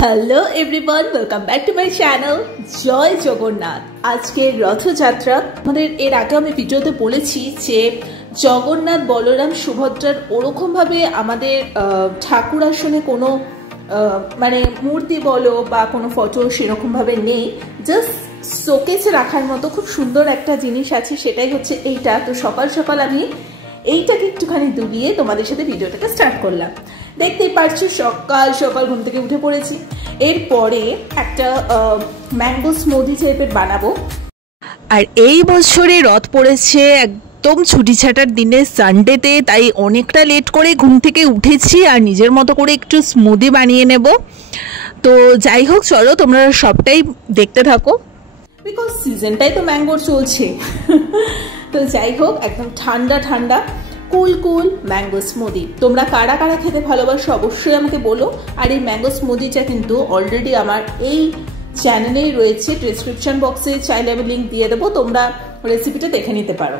Hello everyone, welcome back to my channel Jai Jagannath. আজকের রথযাত্রা আমাদের এর আগে আমি ভিডিওতে বলেছি যে জগন্নাথ বলরাম সুভদ্রার ওরকমভাবে আমাদের ঠাকুর আসনে কোনো মানে মূর্তি বলো বা কোনো ফটো সেরকমভাবে নেই, জাস্ট শোকেসে রাখার মতো খুব সুন্দর একটা জিনিস আছে, সেটাই হচ্ছে এইটা। তো সকাল সকাল আমি এইটাকে একটুখানি ডুবিয়ে তোমাদের সাথে ভিডিওটাকে স্টার্ট করলাম। দেখতেই পাচ্ছি সকাল সকাল ঘুম থেকে উঠে পড়েছি। এরপরে একটা ম্যাঙ্গো স্মুদি টাইপের বানাবো। আর এই বছরে রথ পড়েছে একদম ছুটি ছাটার দিনে সানডেতে, তাই অনেকটা লেট করে ঘুম থেকে উঠেছি আর নিজের মতো করে একটু স্মুদি বানিয়ে নেব। তো যাই হোক, চলো তোমরা সবটাই দেখতে থাকো, বিকজ সিজনটাই তো ম্যাঙ্গোর চলছে। তো যাই হোক, একদম ঠান্ডা ঠান্ডা কুল কুল ম্যাঙ্গো স্মুদি। তোমরা কারা কারা খেতে ভালোবাসো অবশ্যই আমাকে বলো। আর এই ম্যাঙ্গো স্মুদিটা কিন্তু অলরেডি আমার এই চ্যানেলেই রয়েছে, ডিসক্রিপশন বক্সে চাইলে আমি লিঙ্ক দিয়ে দেবো, তোমরা রেসিপিটা দেখে নিতে পারো।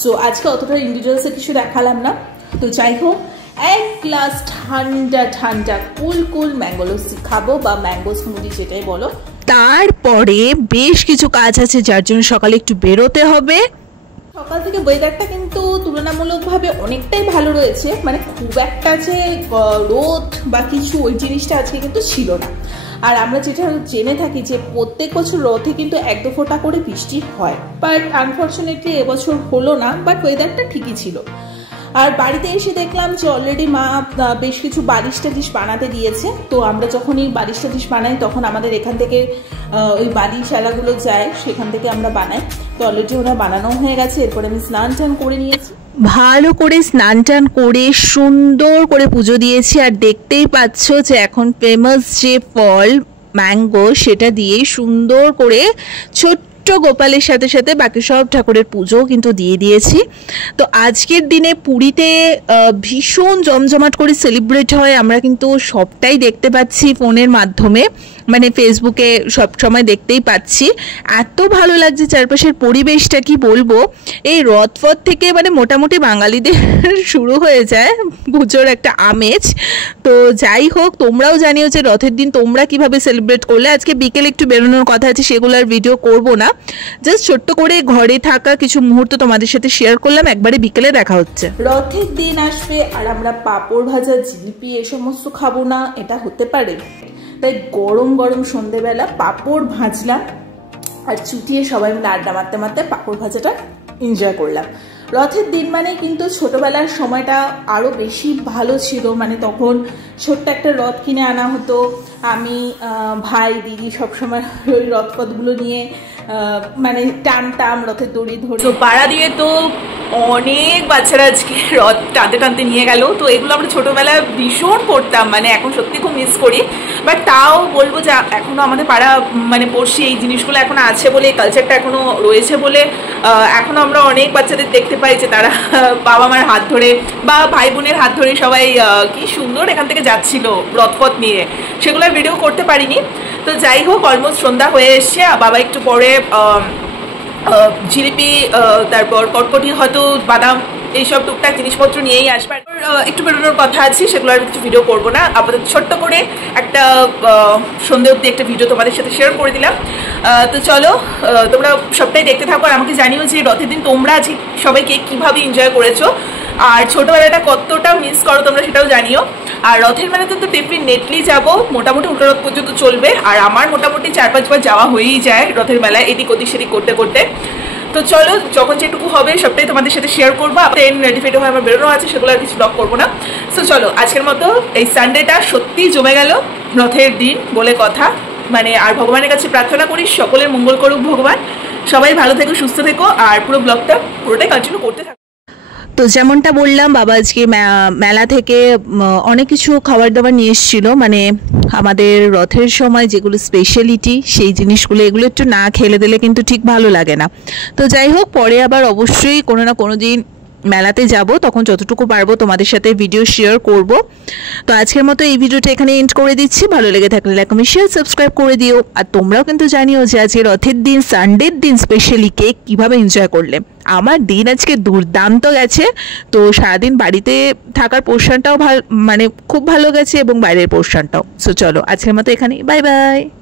সো আজকে অতটা ইন্ডিভিজুয়ালসে কিছু দেখালাম না। তো যাই হোক, এক গ্লাস ঠান্ডা ঠান্ডা কুল কুল ম্যাঙ্গো লস্যি খাবো, বা ম্যাঙ্গো স্মুদি যেটাই বলো। তারপরে বেশ কিছু কাজ আছে যার জন্য সকালে একটু বেরোতে হবে। সকাল থেকে ওয়েদারটা কিন্তু তুলনামূলকভাবে অনেকটাই ভালো রয়েছে, মানে খুব একটা যে রোদ বা কিছু ওই জিনিসটা আজকে কিন্তু ছিল না। আর আমরা যেটা জেনে থাকি যে প্রত্যেক বছর রথে কিন্তু এক দু ফোঁটা করে বৃষ্টি হয়, বাট আনফর্চুনেটলি এবছর হলো না, বাট ওয়েদারটা ঠিকই ছিল। আর বাড়িতে এসে দেখলাম যে অলরেডি মা বেশ কিছু বালিশ টালিশ বানাতে দিয়েছে। তো আমরা যখন এই বালিশ টালিশ বানাই তখন আমাদের এখান থেকে ওই বালিশ এলাগুলো যায়, সেখান থেকে আমরা বানাই। তো অলরেডি ওরা বানানো হয়ে গেছে। এরপরে আমি স্নান টান করে নিয়েছি, ভালো করে স্নান টান করে সুন্দর করে পুজো দিয়েছি। আর দেখতেই পাচ্ছ যে এখন ফেমাস যে ফল ম্যাঙ্গো, সেটা দিয়ে সুন্দর করে ছোট্ট গোপালের সাথে সাথে বাকি সব ঠাকুরের পুজো কিন্তু দিয়ে দিয়েছি। তো আজকের দিনে পুরীতে ভীষণ জমজমাট করে সেলিব্রেট হয়, আমরা কিন্তু সবটাই দেখতে পাচ্ছি ফোনের মাধ্যমে, মানে ফেসবুকে সব সময় দেখতেই পাচ্ছি। এত ভালো লাগছে চারপাশের পরিবেশটা, কি বলবো। এই রথপথ থেকে মানে মোটামুটি বাঙালিদের শুরু হয়ে যায় পুজোর একটা আমেজ। তো যাই হোক, তোমরাও জানিও যে রথের দিন তোমরা কিভাবে সেলিব্রেট করলে। আজকে বিকেলে একটু বেরোনোর কথা আছে, সেগুলোর ভিডিও করব না, জাস্ট ছোট্ট করে ঘরে থাকা কিছু মুহূর্ত তোমাদের সাথে শেয়ার করলাম। একবারে বিকেলে দেখা হচ্ছে। রথের দিন আসবে আর আমরা পাঁপড় ভাজা, জিলিপি এ সমস্ত খাবো না, এটা হতে পারে? তাই গরম গরম সন্ধেবেলা পাঁপড় ভাজলাম আর চুটিয়ে সবাই মিলে আড্ডা মারতে মারতে পাঁপড় ভাজাটা এনজয় করলাম। রথের দিন মানে কিন্তু ছোটবেলার সময়টা আরও বেশি ভালো ছিল, মানে তখন ছোট্ট একটা রথ কিনে আনা হতো। আমি ভাই দিদি সবসময় ওই রথপথগুলো নিয়ে মানে টানতাম, রথের দড়ি ধরে। তো পাড়া দিয়ে তো অনেক বাচ্চারা আজকে রথ টানতে টানতে নিয়ে গেল। তো এগুলো আমরা ছোটোবেলায় ভীষণ করতাম, মানে এখন সত্যি খুব মিস করি। বাট তাও বলবো যে এখনও আমাদের পাড়া মানে পড়শি এই জিনিসগুলো এখন আছে বলে, এই কালচারটা এখনও রয়েছে বলে এখনও আমরা অনেক বাচ্চাদের দেখতে পাই যে তারা বাবা মার হাত ধরে বা ভাই বোনের হাত ধরে সবাই কি সুন্দর এখান থেকে যাচ্ছিল রথপথ নিয়ে। সেগুলো ভিডিও করতে পারিনি। তো যাই হোক, অলমোস্ট সন্ধ্যা হয়ে এসছে। বাবা একটু পরে জিলিপি, তারপর কটকটি, হয়তো বাদাম, এইসব টুকটাক জিনিসপত্র নিয়েই আসবে। একটু বেরোনোর কথা আছে, সেগুলো আর কিছু ভিডিও করবো না। আপাতত ছোট্ট করে একটা সন্ধে অবধি একটা ভিডিও তোমাদের সাথে শেয়ার করে দিলাম। তো চলো তোমরা সবটাই দেখতে থাকো, আর আমাকে জানিও যে রথের দিন তোমরা আজকে সবাইকে কীভাবে এনজয় করেছো আর ছোটোবেলাটা কতটা মিস করো তোমরা, সেটাও জানিও। আর রথের মেলাতে তো ডেফিনেটলি যাবো, মোটামুটি উল্টো রথ পর্যন্ত চলবে। আর আমার মোটামুটি 4-5 বার যাওয়া হয়েই যায় রথের মেলায়, এদিক ওদিক সেদিক করতে করতে। তো চলো, যখন যেটুকু হবে সবটাই তোমাদের সাথে শেয়ার করবো। ট্রেন রেডিফেড হয়ে আমার বেরোনো আছে, সেগুলো আর কিছু ব্লগ করবো না। সো চলো, আজকের মতো এই সানডেটা সত্যিই জমে গেল, রথের দিন বলে কথা। মানে আর ভগবানের কাছে প্রার্থনা করি সকলের মঙ্গল করুক ভগবান। সবাই ভালো থেকো, সুস্থ থেকো, আর পুরো ব্লগটা পুরোটাই কন্টিনিউ করতে থাকো। তো যেমনটা বললাম, বাবা আজকে মেলা থেকে অনেক কিছু খাবার দাবার নিয়ে এসেছিল, মানে আমাদের রথের সময় যেগুলো স্পেশালিটি সেই জিনিসগুলো, এগুলো একটু না খেলে দিলে কিন্তু ঠিক ভালো লাগে না। তো যাই হোক, পরে আবার অবশ্যই কোনো না কোনো দিন মেলাতে যাব তখন যতটুকু পারবো তোমাদের সাথে ভিডিও শেয়ার করব। তো আজকের মতো এই ভিডিওটা এখানে এন্ড করে দিচ্ছি। ভালো লেগে থাকলে লাইক কমেন্ট শেয়ার সাবস্ক্রাইব করে দিও। আর তোমরাও কিন্তু জানিও যে আজকে রথের দিন, সানডের দিন স্পেশালি কে কীভাবে এনজয় করলে। আমার দিন আজকে দুর্দান্ত গেছে। তো সারাদিন বাড়িতে থাকার পোর্শনটাও মানে খুব ভালো গেছে এবং বাইরের পোর্শনটাও। সো চলো আজকের মতো এখানেই, বাই বাই।